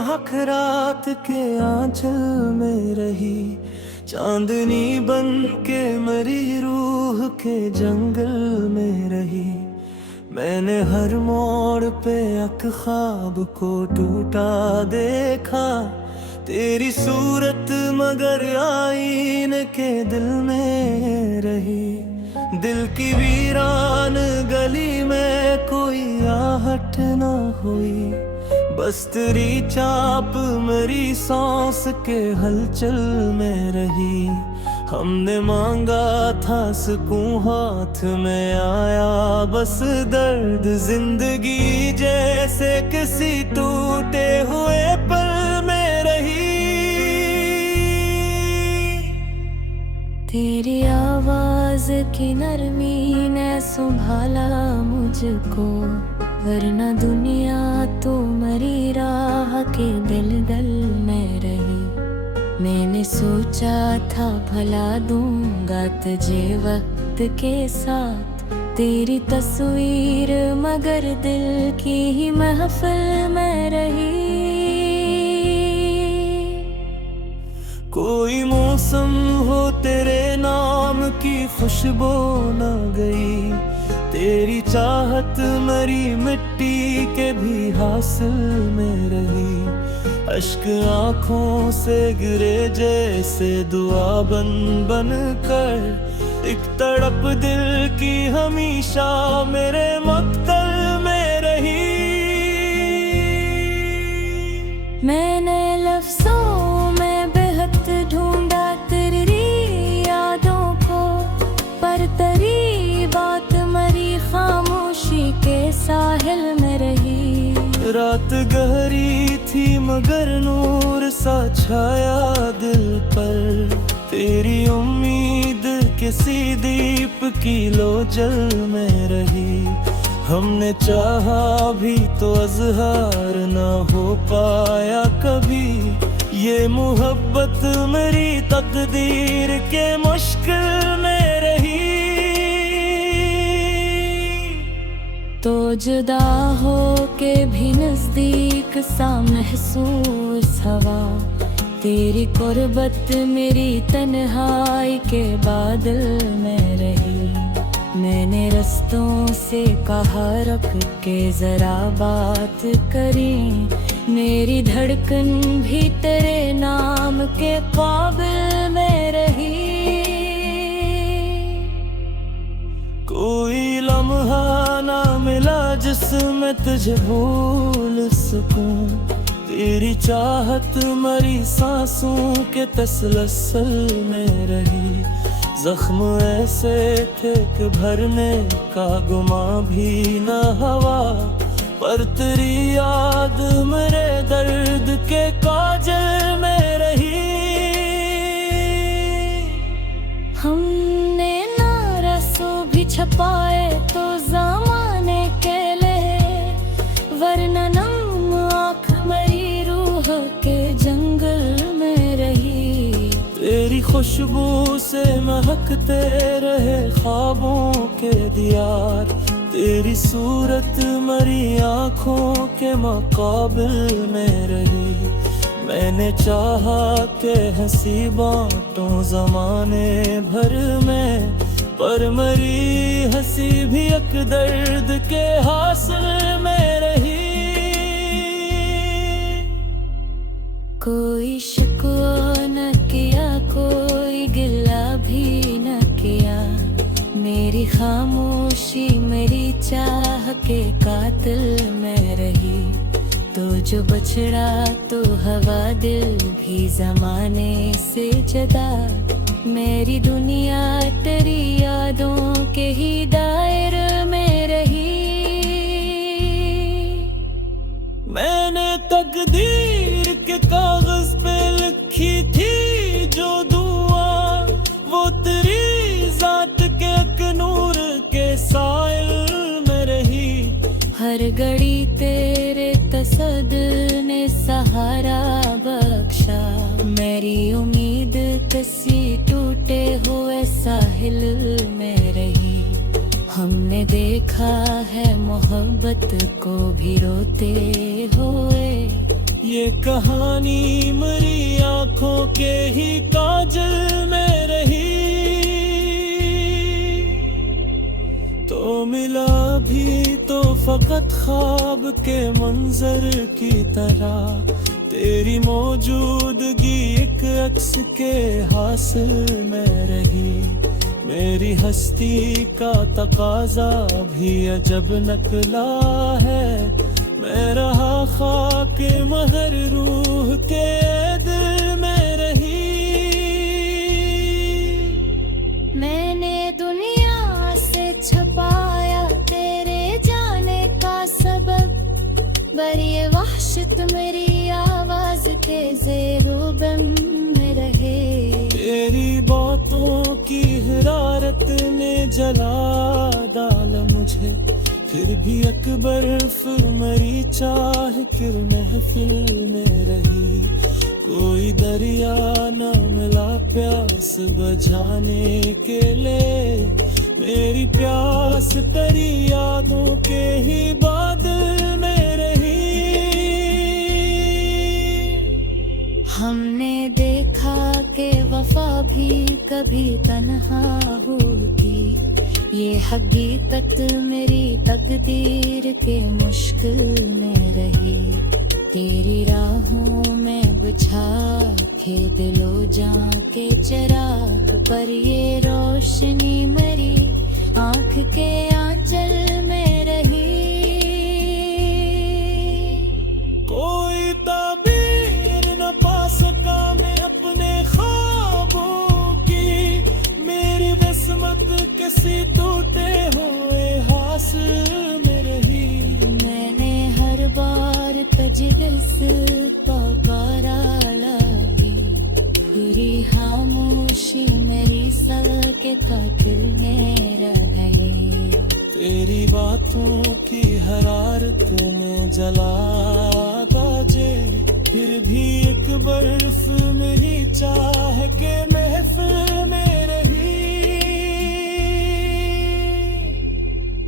महक रात के आंचल में रही, चांदनी बन के मरी रूह के जंगल में रही। मैंने हर मोड़ पे एक ख्वाब को टूटा देखा, तेरी सूरत मगर आईने के दिल में रही। दिल की वीरान गली में कोई आहट न हुई, बस तेरी चाप मेरी सांस के हलचल में रही। हमने मांगा था सुकून, हाथ में आया बस दर्द। जिंदगी जैसे किसी टूटे हुए पल में रही। तेरी आवाज की नरमी ने संभाला मुझको, वरना दुनिया तो मरी राह के दलदल में रही। मैंने सोचा था भला दूंगा तुझे वक्त के साथ तेरी तस्वीर, मगर दिल की ही महफिल में रही। कोई मौसम हो तेरे नाम की खुशबू न गई, तेरी चाहत मरी मिट्टी के भी हासिल में रही। अश्क आँखों से गिरे जैसे दुआ बन बन कर, एक तड़प दिल की हमेशा मेरे मक्तल में रही। मैंने लफ्ज़ों में बेहद ढूंढा तेरी यादों को, पर तेरी बात मरी खामोशी के साहिल में रही। रात गहरी थी मगर नूर सा छाया दिल पर, तेरी उम्मीद किसी दीप की लोजल में रही। हमने चाहा भी तो अज़हार ना हो पाया कभी, ये मोहब्बत मेरी तकदीर के मुश्किल में रही। तो जुदा हो के भी नजदीक सा महसूस हवा, तेरी कुर्बत मेरी तन्हाई के बादल में रही। मैंने रस्तों से कहा रख के जरा बात करी, मेरी धड़कन भी तेरे नाम के काबिल में रही। कोई लम्हा ना मिला जिसमें तुझे भूल सकूं, तेरी चाहत मरी सांसों के तसलसल में रही। जख्म ऐसे थे कि भरने का गुमा भी न हवा, पर तेरी याद मेरे दर्द के काजल में रही। हमने नारसों भी छपाए तो ज़माने के लिए, वरना नम आँख मरी रूह के जंगल में रही। तेरी खुशबू से महकते रहे ख्वाबों के दियार, तेरी सूरत मरी आँखों के मुकाबिल में रही। मैंने चाहा कि हंसी बांटूं ज़माने भर में, पर मरी हंसी भी एक दर्द के हासिल में रही। कोई शिकवा न किया, कोई गिला भी न किया, मेरी खामोशी मेरी चाह के कातिल में रही। तो जो बछड़ा तो हवा दिल भी ज़माने से जदा, मेरी दुनिया तेरी यादों के ही दायरे में रही। मैंने तकदीर के कागज पे लिखी थी जो दुआ, वो तेरी जात के एक नूर के साइल में रही। हर घड़ी तेरे तसद्दुर ने सहारा बख्शा, मेरी उम्मीद किसी टूटे हुए साहिल में रही। हमने देखा है मोहब्बत को भी रोते हुए, ये कहानी मरी आंखों के ही काजल में रही। तो मिला भी तो फकत ख्वाब के मंजर की तरह, तेरी मौजूदगी एक अक्स के हासिल में रही। मेरी हस्ती का तकाजा भी अजब नकला है, मैं रहा खाक महर रूह के दिल में रही। मैंने दुनिया से छुपाया तेरे जाने का सबब, बरी वहशत मेरी आवाज के ज़ेरो-बम में रहे। तेरी बातों की हरारत ने जला डाला मुझे, फिर भी अकबर मरी चाह कर महफिल में रही। कोई दरिया न मिला प्यास बुझाने के लिए, मेरी प्यास तेरी यादों के ही बादल में रही। हमने देखा कि वफा भी कभी तन्हा होती, ये हकीकत मेरी तकदीर के मुश्किल में रही। तेरी राहों में बिछा के दिलो जां के चिराग पर ये रोशनी मेरी आँख के आंचल में रही। कोई ताबीर न पा सका मैं अपने ख्वाबों की, मेरी किस्मत किसी टूटे हुए हासिल में रही। मैंने हर बार तजरिस का पारा लागी, बुरी खामोशी मेरी सल के कातिल में रह गई। तेरी बातों की हरारत ने जला दाजे, फिर भी एक बर्फ में ही चाह के महफिल में रही।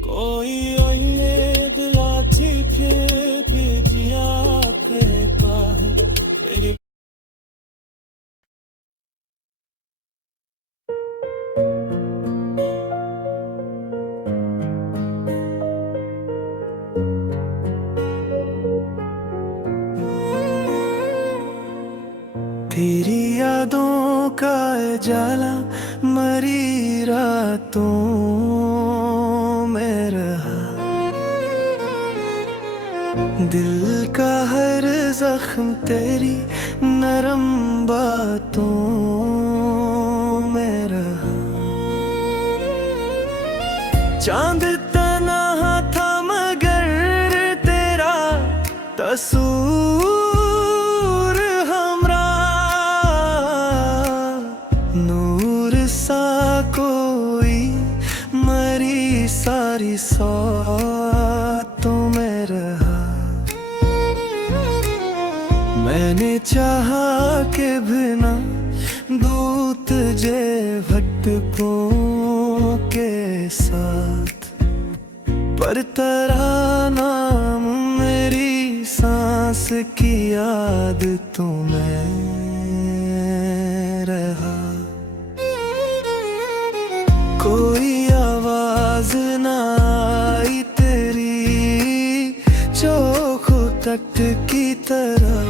कोई अन्य दिला ठीक जिया के काहे मेरी। तेरी यादों का जाला मरी रातों में रहा, दिल का हर जख्म तेरी नरम बातों में रहा। चांद तन्हा था मगर तेरा तसूर हमरा, नूर सा कोई मरी सारी सौतों में रहा। मैंने चाहा के बिना दूत जे भटकों के साथ, पर तेरा नाम मेरी सांस की याद तुम्हें रहा। कोई आवाज ना आई तेरी चोखों तक की तरह,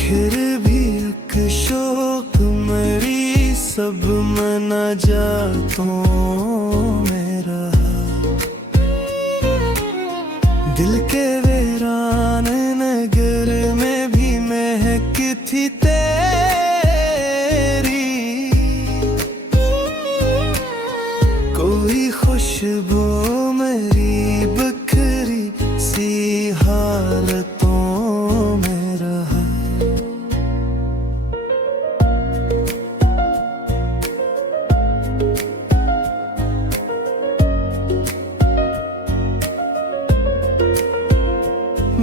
फिर भी एक शौक मेरी सब मना जातों में रहा। दिल के वीरान नगर में भी महक थी तेरी, कोई खुशबू मेरी बखरी सी हालतों में रहा।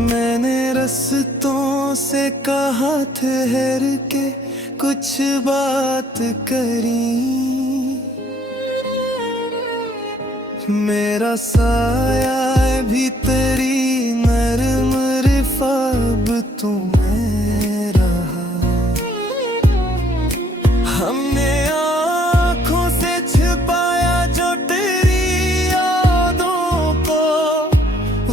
मैंने रस्तों से कहा ठहर के कुछ बात करी, मेरा साया भी तेरी नरम तू मेरा। हमने आँखों से छिपाया जो तेरी यादों को,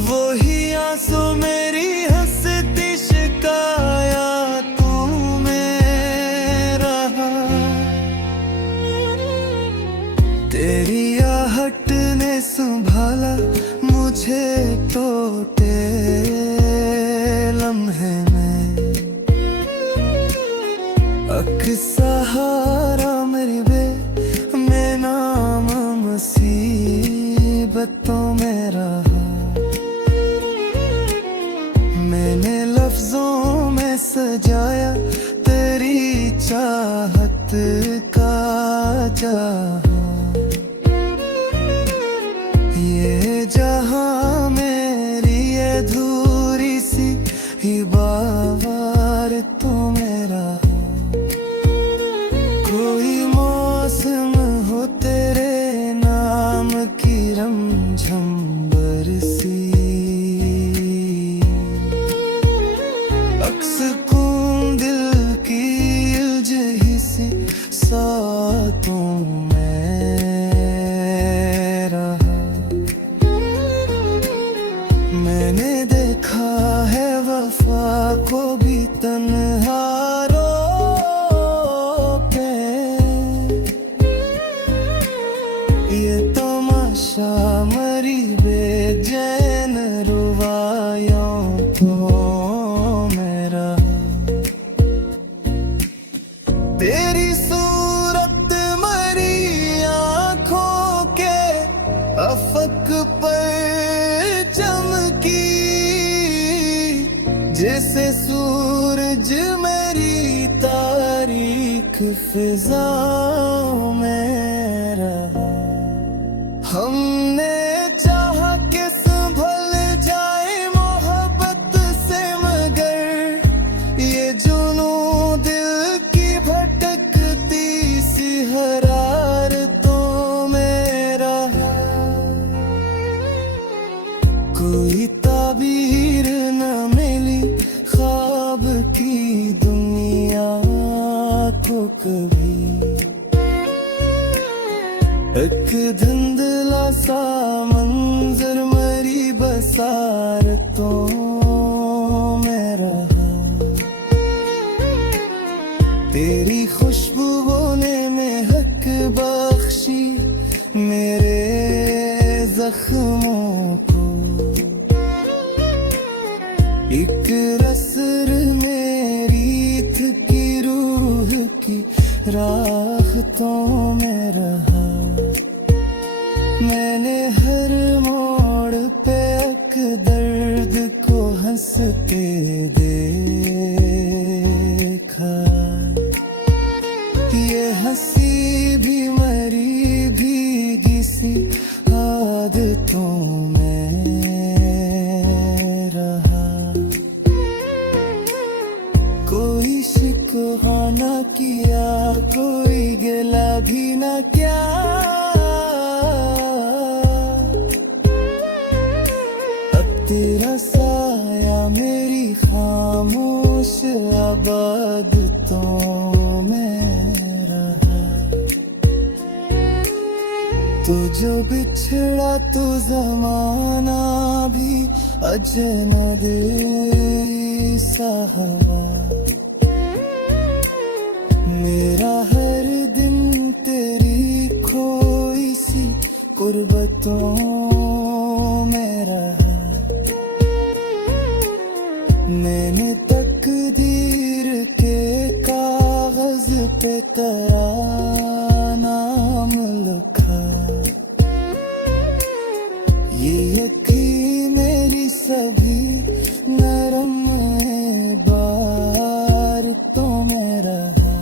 वही आंसू मेरी हंसती शिकाया तू मेरा। तेरी आहट ने संभाला मुझे टूटे लम्हे में, अक सहारा मेरी बे मैं नाम मुसीबतों में रहा। मैंने लफ्जों में सजाया तेरी चाहत का जहां। ये जहां मेरी अधूरी सी हिबावार तू मेरा। कोई मौसम हो तेरे नाम की रमझम बरसी, अक्सकून दिल की उलझी सी सातों में रहा। मैंने देखा है वफा को भी तन्हा रोके, ये तमाशा मरी बेचैन रुवायों को मेरा। तेरी सूरत मरी आँखों के अफक पर चमकी, जैसे सूरज मेरी तारीख फिजाओं में रहा। हमने चाहा कि संभल जाए मोहब्बत से, मगर ये जुनू दिल की भटकती सी हरारतों में रहा। कोई ताबीर न मिली ख्वाब की दुनिया को कभी, एक धुंधला सा मंजर मरी बसारतों में रहा। तेरी खुशबुओं ने महक बख्शी मेरे जख्मों को, एक रसर मेरी थकी रूह की राहतों में रहा। मैंने हर मोड़ पे एक दर्द को हंसते देखा, ये हंसी भी मरी भीगी सी आदतों में रहा। कोई शिकवा न किया, कोई गिला भी न किया, अब तेरा साया मेरी खामोश आबादतों में रहा। तो जो बिछड़ा तो जमाना भी अजनबी सा हवा। मेरा हर दिन तेरी खोई सी कुर्बतों में रहा। मैंने तकदीर के कागज पे तेरा नाम लिखा, ये यकीन मेरी सभी नरम बातों में रहा।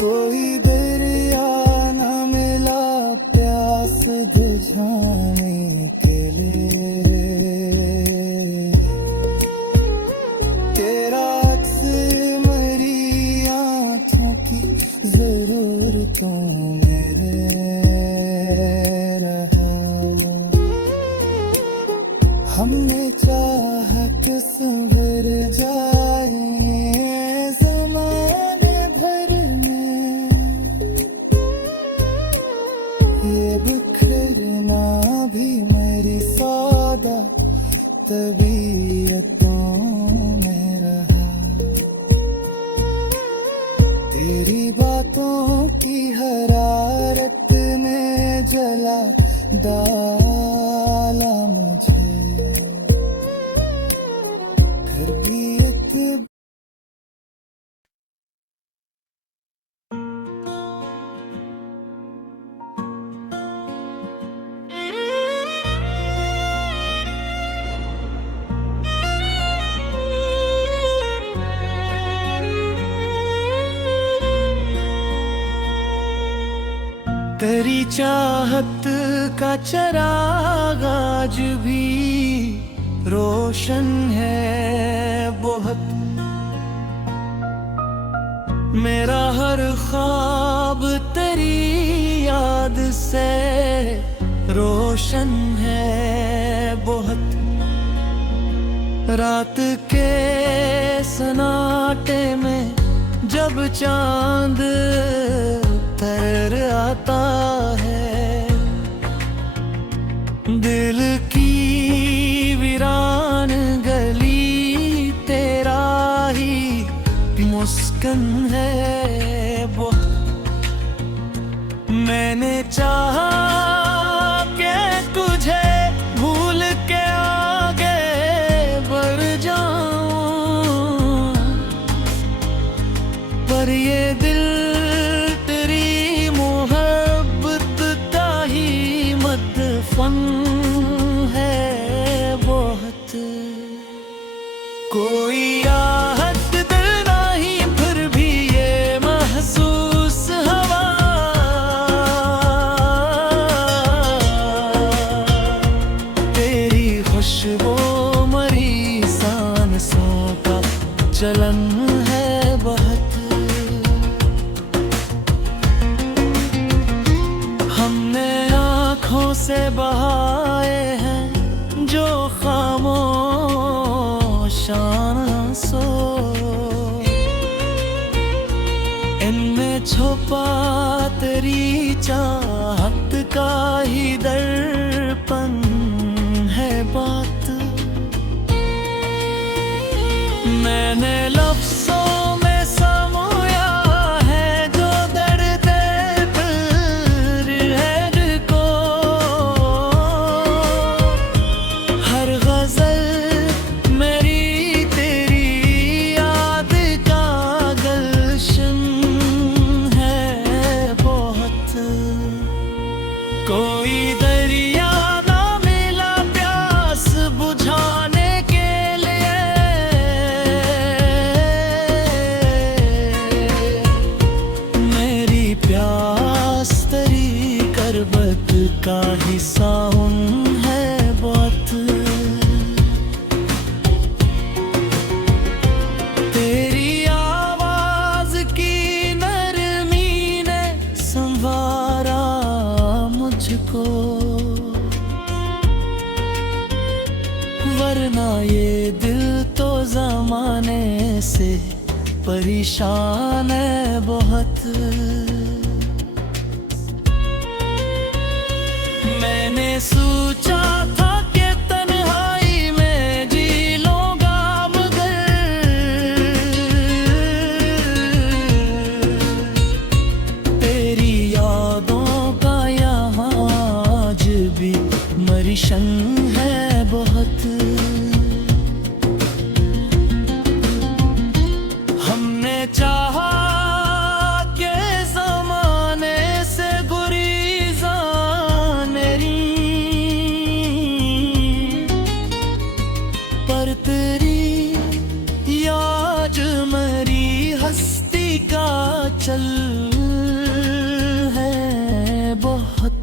कोई दरिया न मिला प्यास दे बिखर जाए ज़माने भर में, ये बिखरना भी मेरी सौदा तबीयतों में रहा। तेरी बातों की हरारत ने जला डाला मुझे, फिर भी इतने तेरी चाहत का चिराग आज भी रोशन है बहुत। मेरा हर ख्वाब तेरी याद से रोशन है बहुत। रात के सन्नाटे में जब चांद तर आता है, दिल की वीरान गली तेरा ही मुस्कान है बहुत। मैंने चाहा कि तुझे भूल के आगे बढ़ जाऊं, पर ये दिल फन है बहुत। कोई आहत दिल नहीं फिर भी ये महसूस हवा, तेरी खुशबू मरी सांसों का चलन है बहुत। हमने आँखों से बहाए हैं जो खामोश आंसू, इनमें छुपा तेरी चाहत का ही दर्पण है बात। मैंने लफ्ज़ों में समोया है जो दर्द कोई दरिया ना मिला प्यास बुझाने के लिए, मेरी प्यास तेरी करबत का ही साउन है बहुत। तेरी आवाज की नरमी ने संवारा मुझको, वरना ये दिल तो ज़माने से परेशान है बहुत। मैंने सोचा था कि तन्हाई में जी लूंगा मगर तेरी यादों का यहाँ आज भी मरीशन है बहुत। हमने चाहा कि ज़माने से गुरीज़ा मेरी, पर तेरी याद मरी हस्ती का चल है बहुत।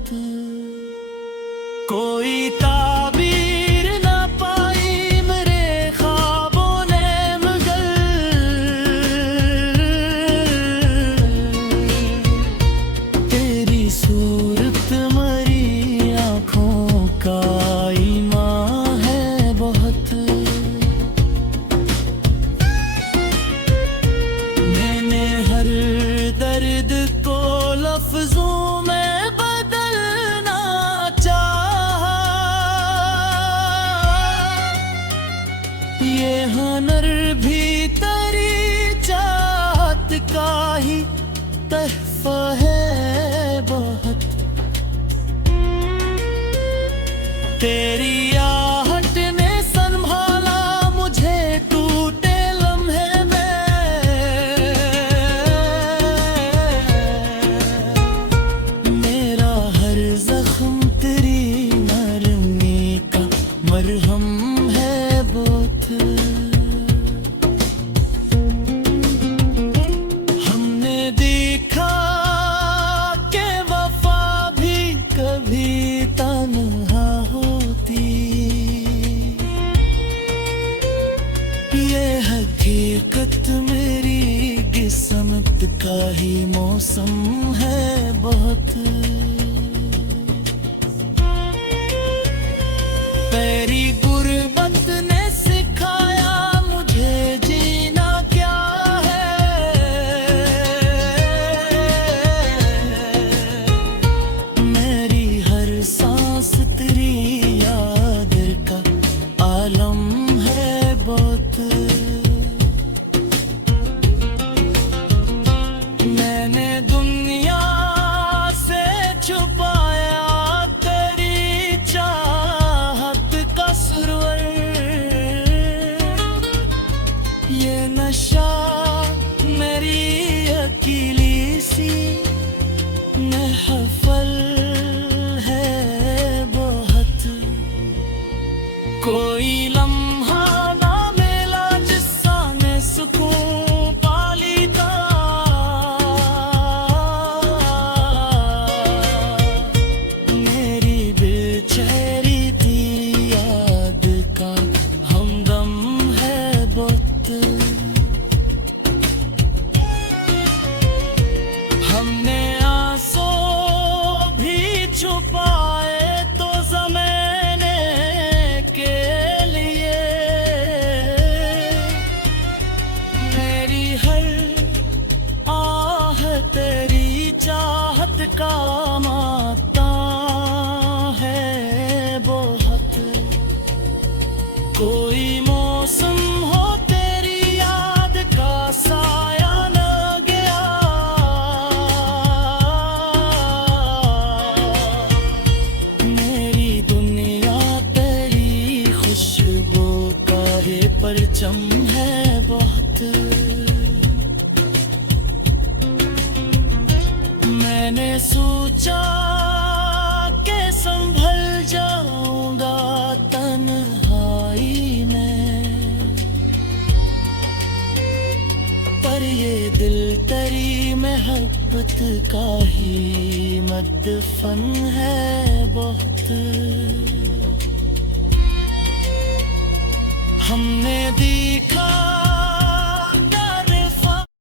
कोई ताबीर ना पाई मेरे ख्वाबों ने मगर तेरी सूरत मरी आँखों का ईमान है बहुत। ही तहफा है बहुत। तेरी आहट ने संभाला मुझे टूटे लम्हे में। मेरा हर जख्म तेरी नरमी का मरहम है बहुत। हमने देखा कि वफा भी कभी तन्हा होती। ये हकीकत मेरी किस्मत का ही मौसम है बहुत। तेरी गुर्बत ने सिखाया मुझे जीना क्या है। मेरी हर सांस तेरी याद का आलम है बहुत। मैंने दुनिया से छुपाया तेरी चाहत का सुरवर। ये नशा मेरी अकेली सी महफल है बहुत। कोई लम्हा ना मिला जिसका मैं सुकून पा लीता। मेरी बेचैनी तेरी याद का हमदम है बहुत। हमने आंसू भी छुपाए तो ज़माने के लिए। मेरी हर आह तेरी चाहत का माता है बहुत। कोई मौसम हो तेरी याद का साया न गया। मेरी दुनिया तेरी खुशबू का ये परचम है बहुत। मैंने सोचा कि संभल जाऊंगा तन्हाई में। पर ये दिल तेरी मोहब्बत का ही मदफन है बहुत। हमने देखा